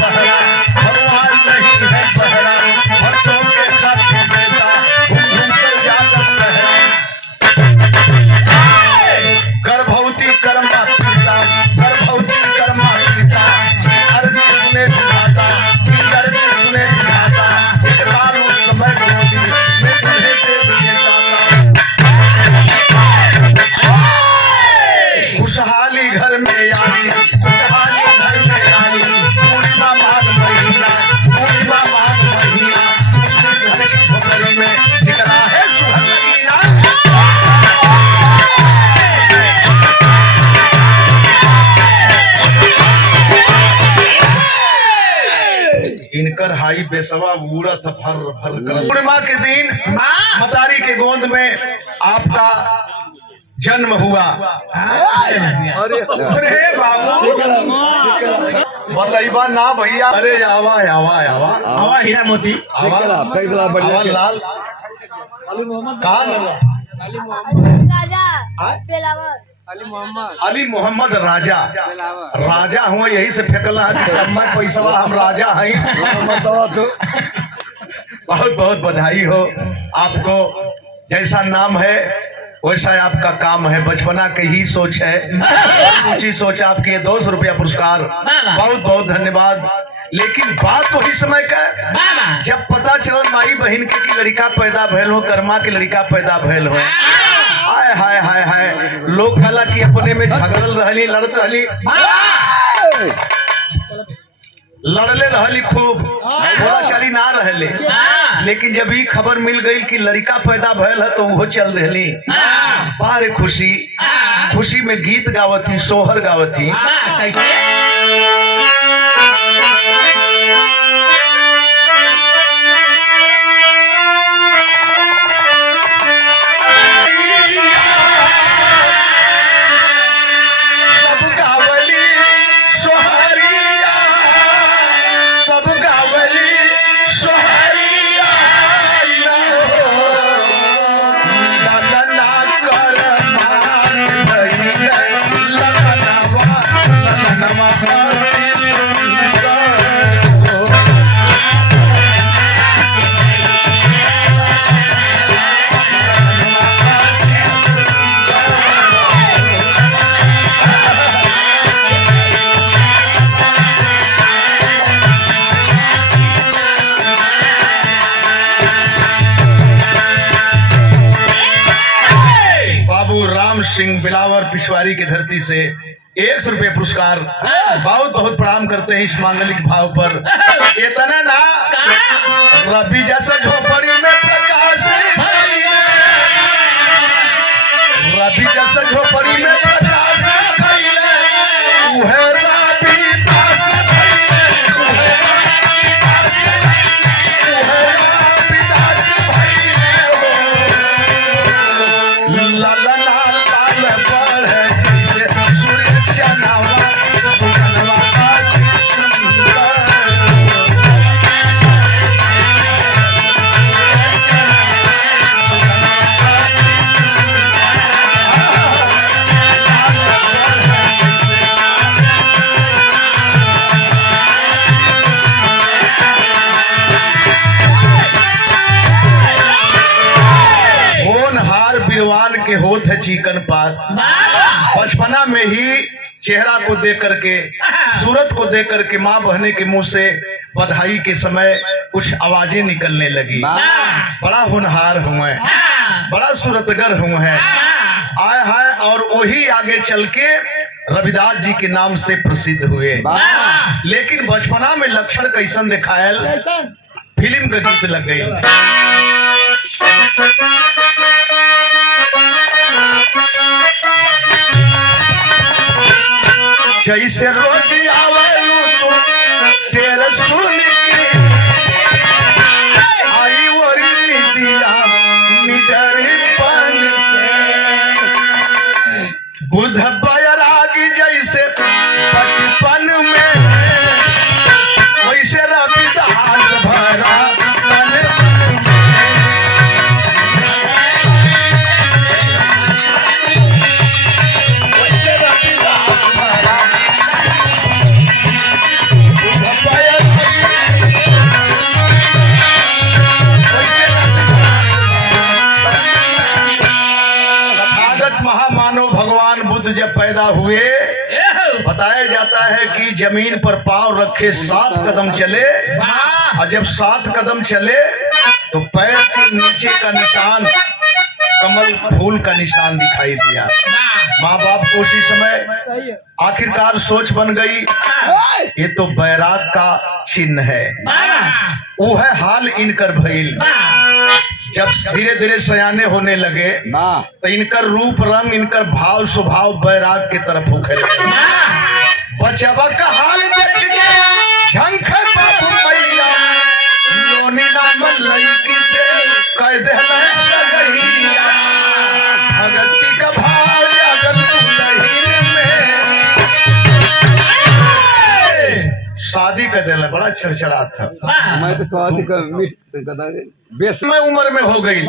पहरा, भगवान नहीं है पहरा, बच्चों के खत देता घूम कर जाकर पहरा। गर्भवती कर्मा पिता, गर्भवती कर्मा पिता, अर्जी सुने विधाता, अर्जी सुने विधाता, एक बार उस समय गोदी में तुझे दे दिए जाता। खुशहाली घर में आई, खुशहाली घर में आई, पूर्णिमा माघ महीना, पूर्णिमा माघ महीना, उसने घर की झोपड़ी में निकला है सुहाग लगीना। इनकर हाई बेसवा उड़त भर भर कर। पूर्णिमा के दिन मतारी के गोद में आपका जन्म हुआ। अरे बाबू बतैबा ना भैया, अरे आवा आवा आवा आवा हीरा मोती आवा लाल कहाँ अली मोहम्मद राजा, राजा हुआ यही से फेंकला मैं पैसा हम राजा हैं। बहुत बहुत बधाई हो आपको, जैसा नाम है वैसा आपका काम है, बचपना की ही सोच है, ऊंची सोच आपकी। 200 रुपया पुरस्कार, बहुत बहुत धन्यवाद। लेकिन बात वही समय का जब पता चला माई बहन के की लड़का पैदा भैल हो, कर्मा के लड़का पैदा भैल हो। हाय हाय हाय हाय, लोग कहला कि अपने में झगड़ल रहली, लड़त रहली, लड़ले रहली खूब, बोलाचाली ना रहले। लेकिन जब ये खबर मिल गई कि लड़का पैदा भैल है तो वो चल देली बारे खुशी, खुशी में गीत गावत थी, सोहर गावत थी। सिंह बिलावर पिछवाड़ी की धरती से 100 रुपये पुरस्कार, बहुत बहुत प्रणाम करते हैं इस मांगलिक भाव पर। इतना ना रवि जैसा झोपड़ी में प्रकाश, रवि जैसा झोपड़ी में प्रकाश, के होत है चिकन पात। बचपना में ही चेहरा को देख करके, सूरत को देख करके माँ बहने के मुंह से बधाई के समय कुछ आवाजें निकलने लगी। बड़ा होनहार हुए, बड़ा सूरतगर हुए हैं, आए हाय। और वही आगे चल के रविदास जी के नाम से प्रसिद्ध हुए। लेकिन बचपना में लक्षण कैसन दिखायल, फिल्म का गीत लग गई। जैसे रोज आवेलू तो तेरे सुन के आई वरी निदिया निडरी बन के, बुध बैरागी जैसे बचपन में वैसे रविदास भरा Fire! पैदा हुए। बताया जाता है कि जमीन पर पांव रखे 7 कदम चले, और जब 7 कदम चले तो पैर के नीचे का निशान कमल फूल का निशान दिखाई दिया। माँ बाप को उसी समय आखिरकार सोच बन गई, ये तो बैराग का चिन्ह है। वो है हाल इनकर भइल। जब धीरे धीरे सयाने होने लगे तो इनकर रूप रंग, इनकर भाव स्वभाव बैराग के तरफ होखे लगे। बचवा का हाल देख के झंखर बाबू मैया लोनी नाम लड़की से कह देला सगैया। भगती का भाव जागल दुल्हन में, शादी कर देला। बड़ा छड़छड़ा था। मैं तो कहती कि बेस मैं उम्र में हो गई।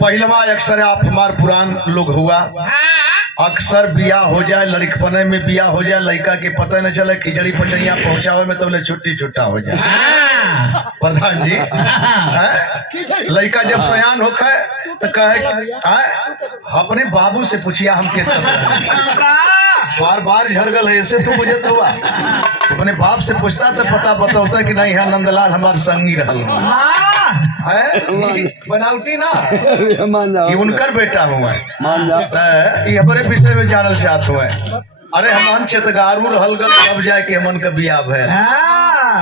पहलवा अक्सर आप हमार पुरान लोग हुआ, अक्सर बियाह हो जाए, लड़कपने में बियाह हो जाए, लड़का के पता न चले, खिचड़ी पचैया पहुंचावे में तो छुट्टी छुट्टा हो जाए। प्रधान जी लड़का जब सयान होखे तो कहे अपने बाबू से पूछिया हमके बार बार झरगल है, ऐसे तो मुझे तो अपने बाप से पूछता तो पता होता कि नहीं है नंदलाल हमार संगी रहल है। बनावटी ना ये उनकर बेटा हुआ है, हमारे विषय में जानल चाहत हुआ है। अरे हमान चेतगारू रहल गल तब जाके हमन का बियाह भैल।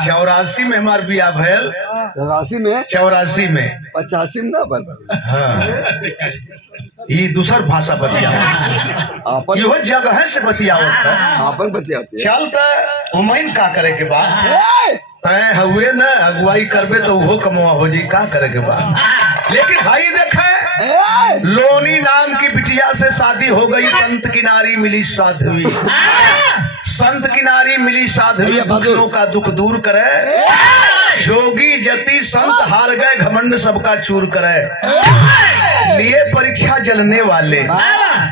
84 में हमार बियाह भैल। 84 में 85 में ना बता। हाँ ये दूसर भाषा बतिया यो जगह से बतियावत आपन बतियाते चल तो उमैन का करे के बाद तय हुए न अगुवाई करबे तो वो कमवा हो जी का करे के बाद। लेकिन भाई देखे लोनी नाम की बिटिया से शादी हो गई। संत की नारी मिली साध्वी, संत की नारी मिली साध्वी दुखियों का दुख दूर करे। जोगी जति संत हार गए घमंड सबका चूर करे। लिए परीक्षा जलने वाले,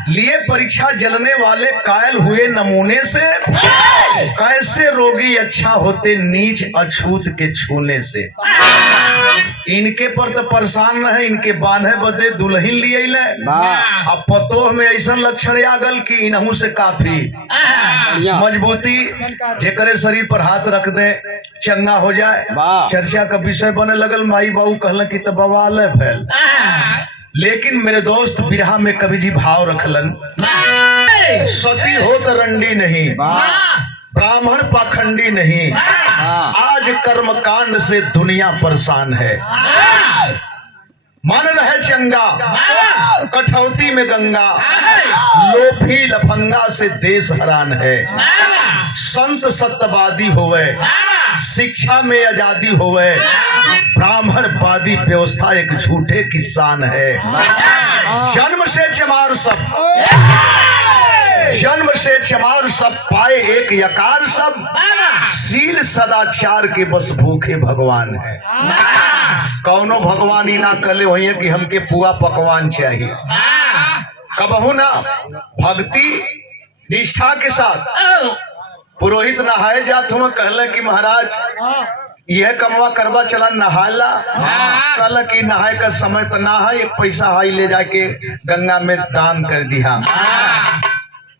लिए परीक्षा जलने वाले कायल हुए नमूने से। कैसे रोगी अच्छा होते नीच अछूत के छूने से। इनके पर तो परेशान रहे, इनके बांधे बदे दुल्हन लिए अब पतोह में ऐसा लक्षण आ गल कि इनहू से काफी मजबूती जेकरे शरीर पर हाथ रख दे चंगा हो जाए। चर्चा का विषय बने लगल। माई बाबू कहल कि तो बवाल है फैल। लेकिन मेरे दोस्त बिरहा में कवि जी भाव रखलन, सती हो तो रंडी नहीं, ब्राह्मण पाखंडी नहीं, आज कर्म कांड से दुनिया परेशान है। मन रहे चंगा कठौती में गंगा, लोभी लफंगा से देश हरान है। संत सत्यवादी होवे, शिक्षा में आजादी होवे, ब्राह्मणवादी व्यवस्था एक झूठे किसान है। जन्म से चमार सब, जन्म से चमार सब पाए एक यकार सब, शील सदाचार के बस भूखे भगवान है। कौनो भगवान ही ना कले वही कि हमके पुआ पकवान चाहिए। कबहू ना भक्ति निष्ठा के साथ पुरोहित नहाए जात हुआ कहले कि महाराज यह कमवा करवा चला नहाला। कहला कि नहाए का समय तो ना है, एक पैसा हाई ले जाके गंगा में दान कर दिया।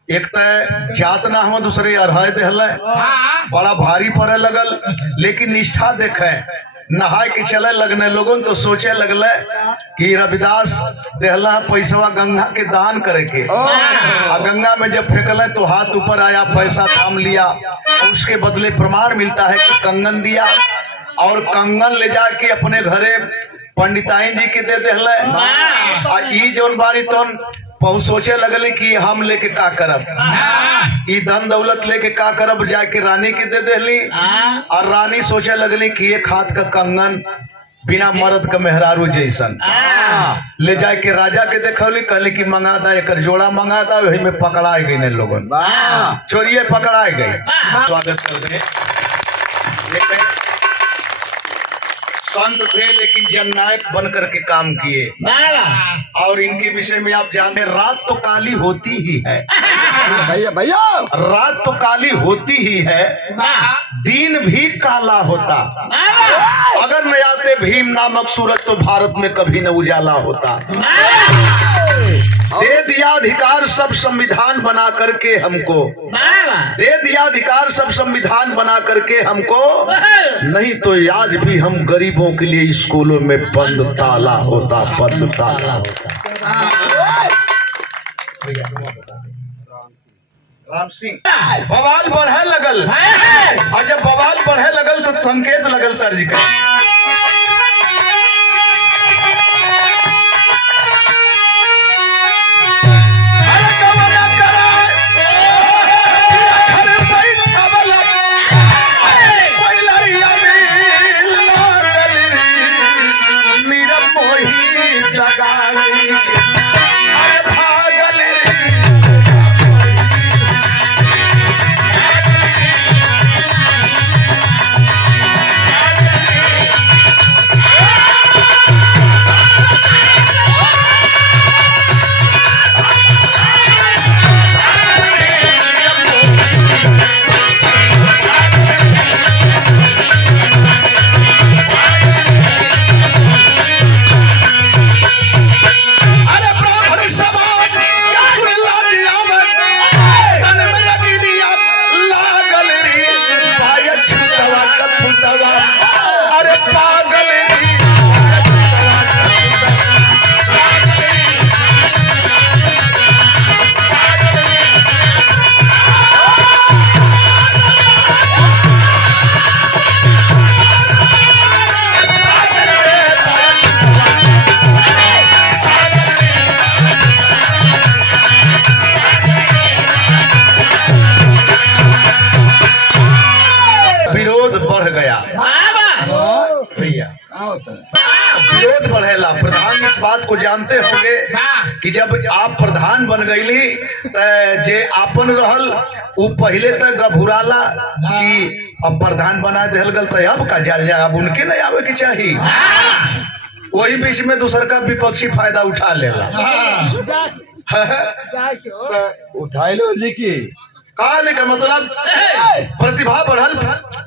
एक तो जात ना हो, दूसरे अरहय देहले, बड़ा भारी पड़े लगल। लेकिन निष्ठा देखे नहाए के चले लगने लोगों तो सोचे लगले कि रविदास देहला पैसवा गंगा के दान करे के। और गंगा में जब फेंकले तो हाथ ऊपर आया, पैसा थाम लिया। उसके बदले प्रमाण मिलता है कि कंगन दिया, और कंगन ले जाके अपने घरे पंडिताइन जी के दे देहले। और ई जोन बाड़ी तोन बहुत सोचे लगले कि हम लेके का करब, ई धन दौलत लेके का करब, जाके रानी के दे देली। और रानी सोचे लगली कि एक हाथ का कंगन बिना मर्द का मेहरारू जैसन ले जाके राजा के देखौली। कहली कि मंगा दा, एक जोड़ा मंगा दा। वही में पकड़ा गई ने लोगन, चोरिये पकड़ा गई। स्वागत कर दे। संत थे लेकिन जननायक बन करके काम किए। और इनके विषय में आप जानते, रात तो काली होती ही है, भैया भैया रात तो काली होती ही है, दीन भी काला होता। अगर न आते भीम नामक सूरज तो भारत में कभी न उजाला होता। दे दिया अधिकार सब संविधान बना करके हमको, दे दिया अधिकार सब संविधान बना करके हमको, नहीं तो आज भी हम गरीबों के लिए स्कूलों में बंद ताला होता, बंद ताला होता। राम सिंह बवाल बढ़े लगल, और जब बवाल बढ़े लगल तो संकेत लगल तर्ज का। विरोध बढ़ेला। प्रधान इस बात को जानते होंगे कि जब आप प्रधान बन गईली तो जे आपन रहल वो पहले तक घबुराला कि अब प्रधान बना दिल गल तो अब का जाल जा, अब उनके नहीं आवे के चाहिए। वही बीच में दूसर का विपक्षी फायदा उठा लेला। उठाए लो लिखी कहने का मतलब प्रतिभा बढ़ल,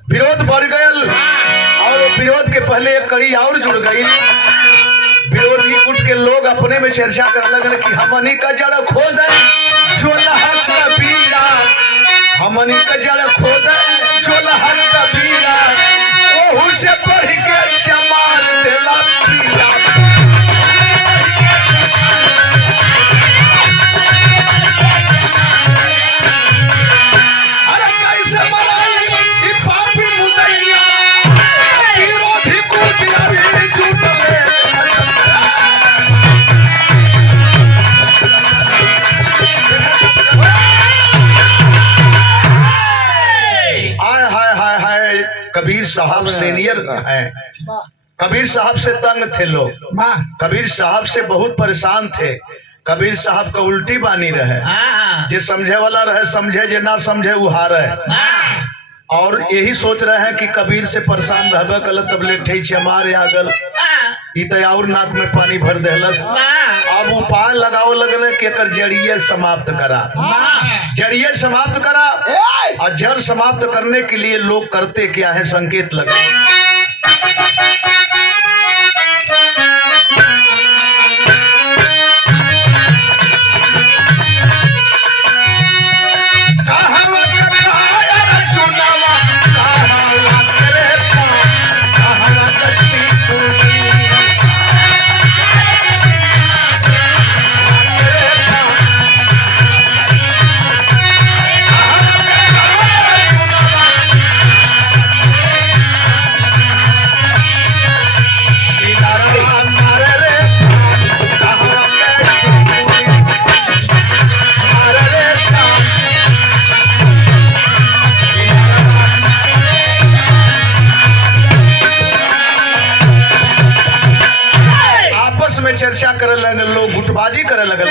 विरोध बढ़ गयल, और विरोध के पहले एक कड़ी और जुड़ गई। विरोधी उठ के लोग अपने में चर्चा करने लगे कि हमनी का जड़ खोद चोलह कबीरा, हमनी का जड़ खोद चोलह कबीरा, ओहू से बढ़ के चमार देला पीरा। कबीर साहब सीनियर हैं, कबीर साहब से तंग थे लोग, कबीर साहब से बहुत परेशान थे। कबीर साहब का उल्टी बानी रहे, जे समझे वाला रहे समझे, जे ना समझे वो हारे। और यही सोच रहे हैं कि कबीर से परेशान रहबे कल तब ले चमार आगल और नाक में पानी भर देहलस। अब उपाय लगाओ लगने कि एकर जड़िए समाप्त करा, जड़िए समाप्त करा। और जड़ समाप्त करने के लिए लोग करते क्या है, संकेत लगाओ। चर्चा करे लगे लोग, गुटबाजी करे लगे।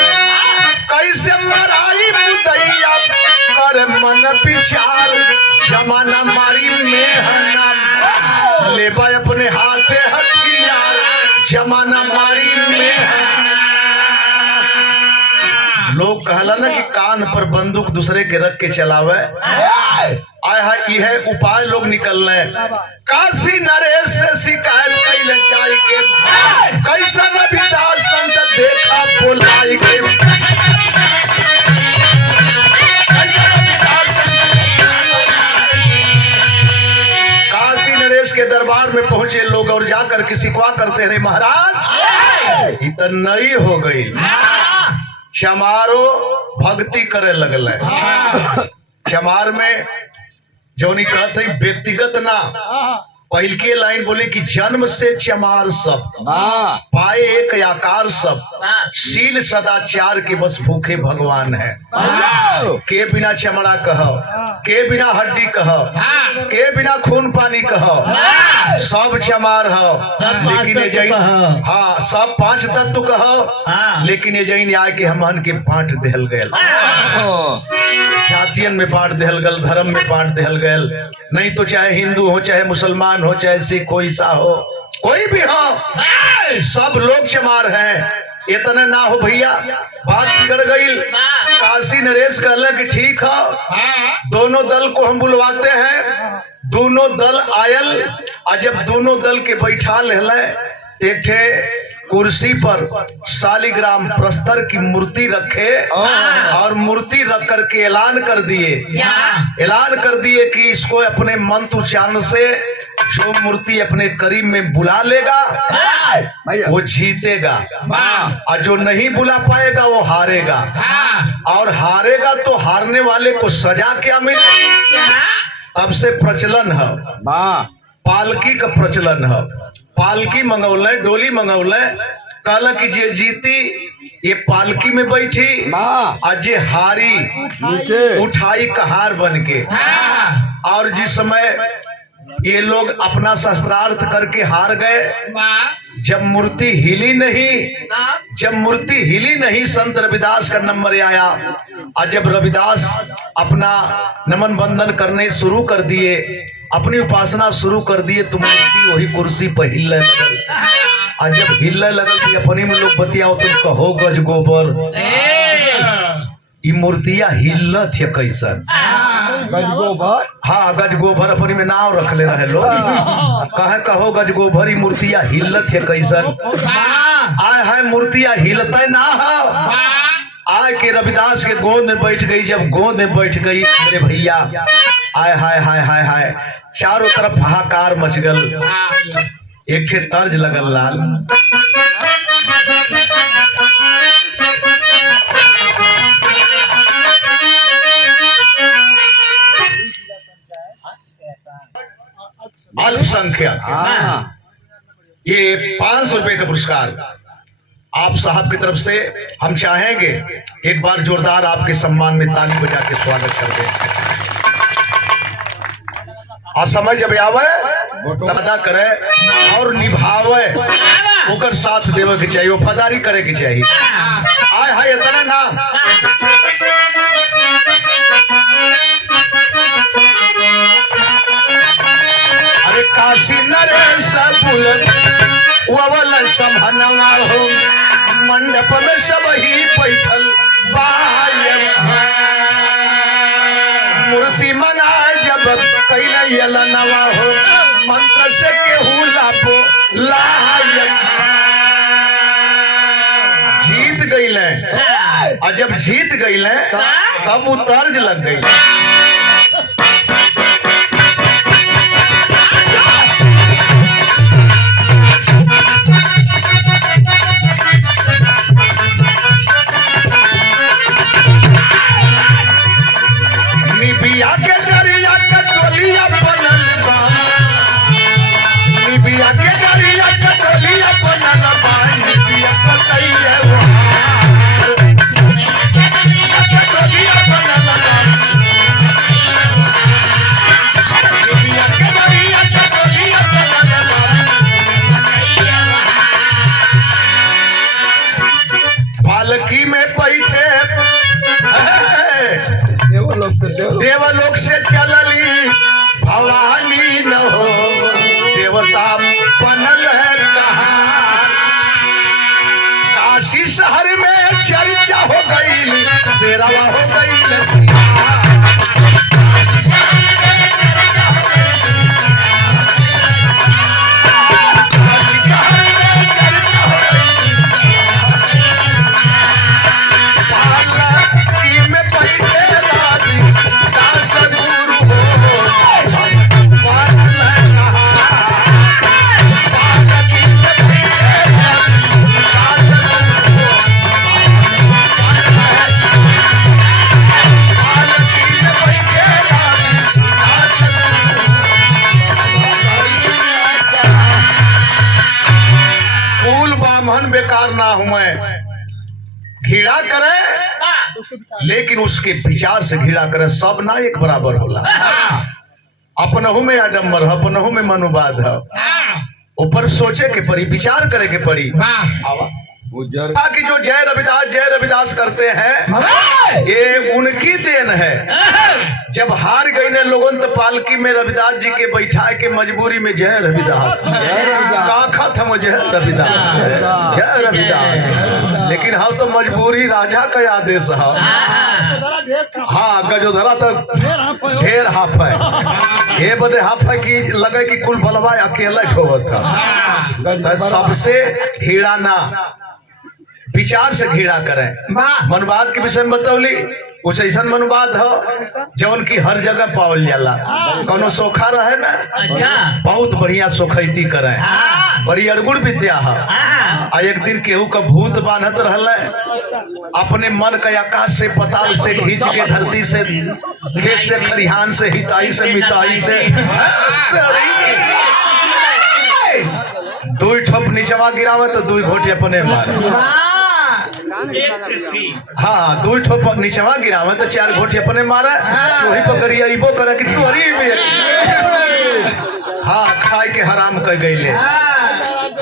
कैसे मराई मुदैया कर मन विचार, जमाना मारी में ले बाय अपने हाथे हथियार, जमाना मारी में लोग कहला ना कि कान पर बंदूक दूसरे के रख के चलावे, आय है यह उपाय लोग निकल रहे। काशी नरेश से शिकायत कैले जाए के, कैसा रविदास संत देखा बोलाई के, काशी नरेश के दरबार में पहुंचे लोग और जाकर के शिकवा करते रहे, महाराज ये तो नई हो गई, चमारो भक्ति करे लगल। चमार में जौनी कहते व्यक्तिगत ना, पहल के लाइन बोले कि जन्म से चमार सब, पाए एक आकार सब, शील सदाचार के बस भूखे भगवान है। के बिना चमड़ा कहो, के बिना हड्डी कहो, के बिना खून पानी कहो, सब चमार हो, लेकिन ये जैन, हाँ सब पांच तत्व कहो, लेकिन ये जैन आए के हमन के बांट देहल गए, जातियन में बांट देहल गल, धर्म में बांट देहल गल। नहीं तो चाहे हिंदू हो, चाहे मुसलमान हो, चाहे सिख हो, ईसा हो, कोई भी हो, सब लोग चमार हैं। इतने ना हो भैया, बात बिगड़ गई। काशी नरेश कहला कि ठीक है, दोनों दल को हम बुलवाते हैं। दोनों दल आयल, और जब दोनों दल के बैठा ले, एक ठे कुर्सी पर शालिग्राम प्रस्तर की मूर्ति रखे और मूर्ति रख करके ऐलान कर दिए कि इसको अपने मंत्र उच्चारण से जो मूर्ति अपने करीब में बुला लेगा वो जीतेगा, और जो नहीं बुला पाएगा वो हारेगा, और हारेगा तो हारने वाले को सजा क्या मिलेगी। तब से प्रचलन है, पालकी का प्रचलन है। पालकी मंगौले, डोली मंगौले, कहला कि जे जीती ये पालकी में बैठी, और जे हारी नीचे उठाई कहार बन के। और जिस समय ये लोग अपना शस्त्रार्थ करके हार गए, जब मूर्ति हिली नहीं, संत रविदास का नंबर आया, और जब रविदास अपना नमन बंदन करने शुरू कर दिए, अपनी उपासना शुरू कर दिए, तो मूर्ति वही कुर्सी पर हिलने लगल। और जब हिलने लगल तो अपनी में लोग बतियाओ, तुम कहो गज गोबर, ये मूर्तियां हिलत है कैसन, गज गोबर, हाँ गज गोबर अपनी में नाम रख ले रहे लोग, कहो गज गोबर, ये मूर्तियां हिलत है कैसन। आय है मूर्तियां हिलते ना हो, आय के रविदास के गोद में बैठ गई। जब गोद में बैठ गई मेरे भैया, आय हाय हाय हाय हाय, चारों तरफ हाहाकार मच गल। एक ठे तर्ज लगल लाल, अल्पसंख्यक, ये 500 रुपए का पुरस्कार आप साहब की तरफ से हम चाहेंगे एक बार जोरदार आपके सम्मान में ताली बजा के स्वागत कर दें। और समय जब आवे अदा करे और निभावे, ओकर साथ देवे के चाहिए, वफादारी करे के चाहिए। आय हाय इतना ना, अरे काशी नरेश ववल संभनवा हो, मंडप में सब ही बैठल मूर्ति मना जब कैल नवा हो, मंत्र से केहू लापो लायन जीत गईले। और जब जीत गईले तब वो तर्ज लग गई, निबिया के डरिया के टोलिया बनल बा, निबिया के डरिया के टोलिया बनल बा, निबिया पतैया के टोलिया बनल बा, निबिया के डरिया के टोलिया बनल बा। पालकी में बैठे देवलोक से चलली भवानी न हो, देवता बनल है कहाँ। काशी शहर में में चर्चा हो गई शेरवा हो गई बेकार ना हूं मैं घृणा करे लेकिन उसके विचार से घृणा करे सब ना एक बराबर होला अपनहु में आडम्बर है अपनहु में मनुवाद है ऊपर सोचे के पड़ी विचार करे के पड़ी कि जो जय रविदास करते हैं ये उनकी देन है जब हार गई ने लोगों तो पालकी में रविदास जी के बैठा के मजबूरी में जय रविदास का खत्म जय रविदास लेकिन हम तो मजबूरी राजा का आदेश है हाँ गजोधरा तक ढेर हाफ है ये बदे हाफ है कि लगे कि कुल बलवा अकेला ठोवत था सबसे घृणा ना विचार से घृणा करें मनुवाद के विषय में बतौली कुछ ऐसा मनुवाद हो जौन की हर जगह पावल जाला कोनो सोखा रहे ना बहुत बढ़िया सोखैती करे बड़ी अड़गुड़ विद्या है एक दिन केहू का भूत बांधत रहल अपने मन का आकाश से पताल से खींच के धरती से खेत से खरिहान से हिताई से मिताई से दो ठोप नीचवा गिरावे तो दो घोटे अपने मारे हाँ दो ठोप नीचवा गिरावे तो चार घोटे अपने मारे वही पकड़िया इबो करे कि तू अरी हाँ खाए के हराम कर गईले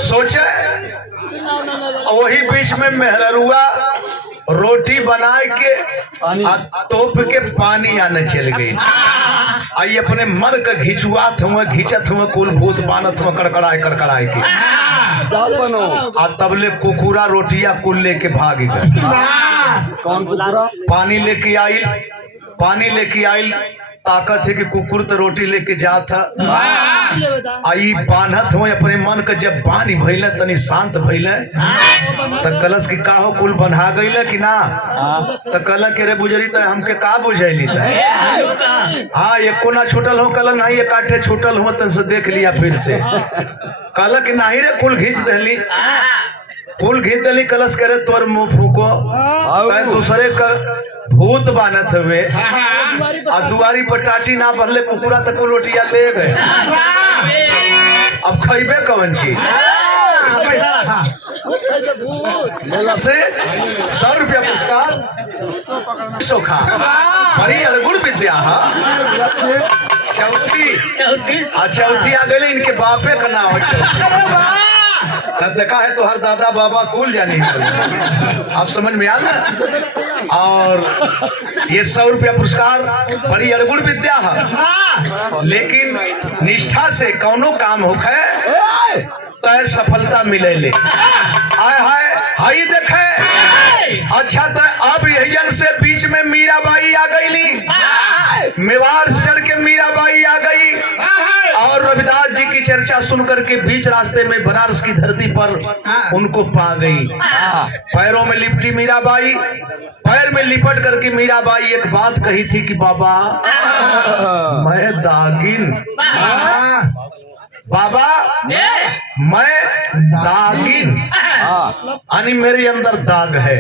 सोचे वही बीच में मेहरुआ रोटी बनाए के तोप के पानी आने चल गई आई अपने मर के घिचुआत हुए घिंचत हुए कुल भूत बानत हुए कड़कड़ाए के आ तबले कुकुरा रोटिया कुल लेके भाग गए कौन कुकुरा पानी लेके आइल ताकत है कि कुकुर तो रोटी लेके जात आई बान्हत हुए अपने मन के जब बानी भइले तनी शांत भइले तो कलश की काहो कुल बन्हा गईले कि ना तो कल के रे बुझरी तो हमके का बुझैली हाँ एको ना छूटल हो कल नहीं एक आठे छूटल हो तन से देख लिया फिर से कल कि नहीं रे कुल घींच दिली कलश करे तोर मुंह फूको दूसरे का भूत बानत हुए आ दुआरी पर टाटी ना भरले कुकुरा तक रोटिया ले गए अब खैबे कौन चीज से 100 रुपया पुरस्कार सोखा बड़ी अड़गुड़ विद्या चौथी आ गई इनके बापे का नाम है तब देखा है तो हर दादा बाबा कूल जाने आप समझ में आ गया और ये 100 रुपया पुरस्कार बड़ी अड़गुड़ विद्या है लेकिन निष्ठा से कौनो काम होखे तो सफलता मिले ले आय हाय हाई देखे अच्छा तो अब यही से बीच में मीराबाई आ गई मेवाड़ से चढ़ के मीराबाई आ गई और रविदास जी की चर्चा सुन करके बीच रास्ते में बनारस की धरती पर उनको पा गई पैरों में लिपटी मीराबाई पैर में लिपट करके मीराबाई एक बात कही थी कि बाबा मैं दागिन बाबा मैं दागिन यानी मेरे अंदर दाग है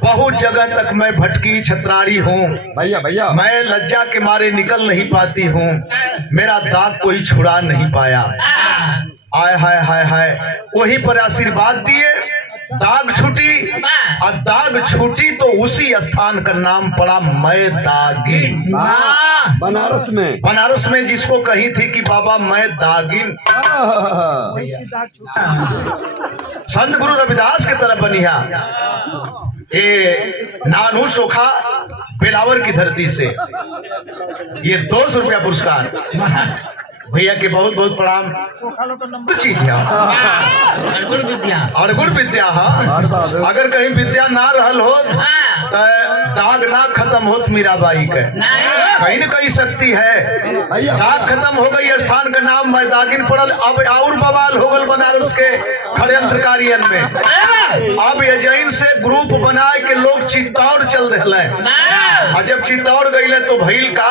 बहुत जगह तक मैं भटकी छतराड़ी हूँ भैया मैं लज्जा के मारे निकल नहीं पाती हूँ मेरा दाग कोई छुड़ा नहीं पाया आय हाय हाय हाय वहीं पर आशीर्वाद दिए दाग छूटी और दाग छूटी तो उसी स्थान का नाम पड़ा मैं दागिन बनारस में जिसको कही थी कि बाबा मैं दागिन संत गुरु रविदास की तरफ बनिया ये नानू सोखा बेलावर की धरती से ये 200 रुपया पुरस्कार भैया के बहुत बहुत प्रणाम। चीज है अड़गुड़ विद्या है। अगर कहीं विद्या ना रहल हो तो दाग ना खत्म होत मीराबाई के, कहीं न कहीं शक्ति है। दाग खत्म हो गई, स्थान का नाम मैदागिन पड़ल। अब और बवाल हो गल बनारस के षड्यंत्रकारियन में। अब एजेंट से ग्रुप बना के लोग चित्तौड़ चल रहे, और जब चित्तौड़ गई तो भइल का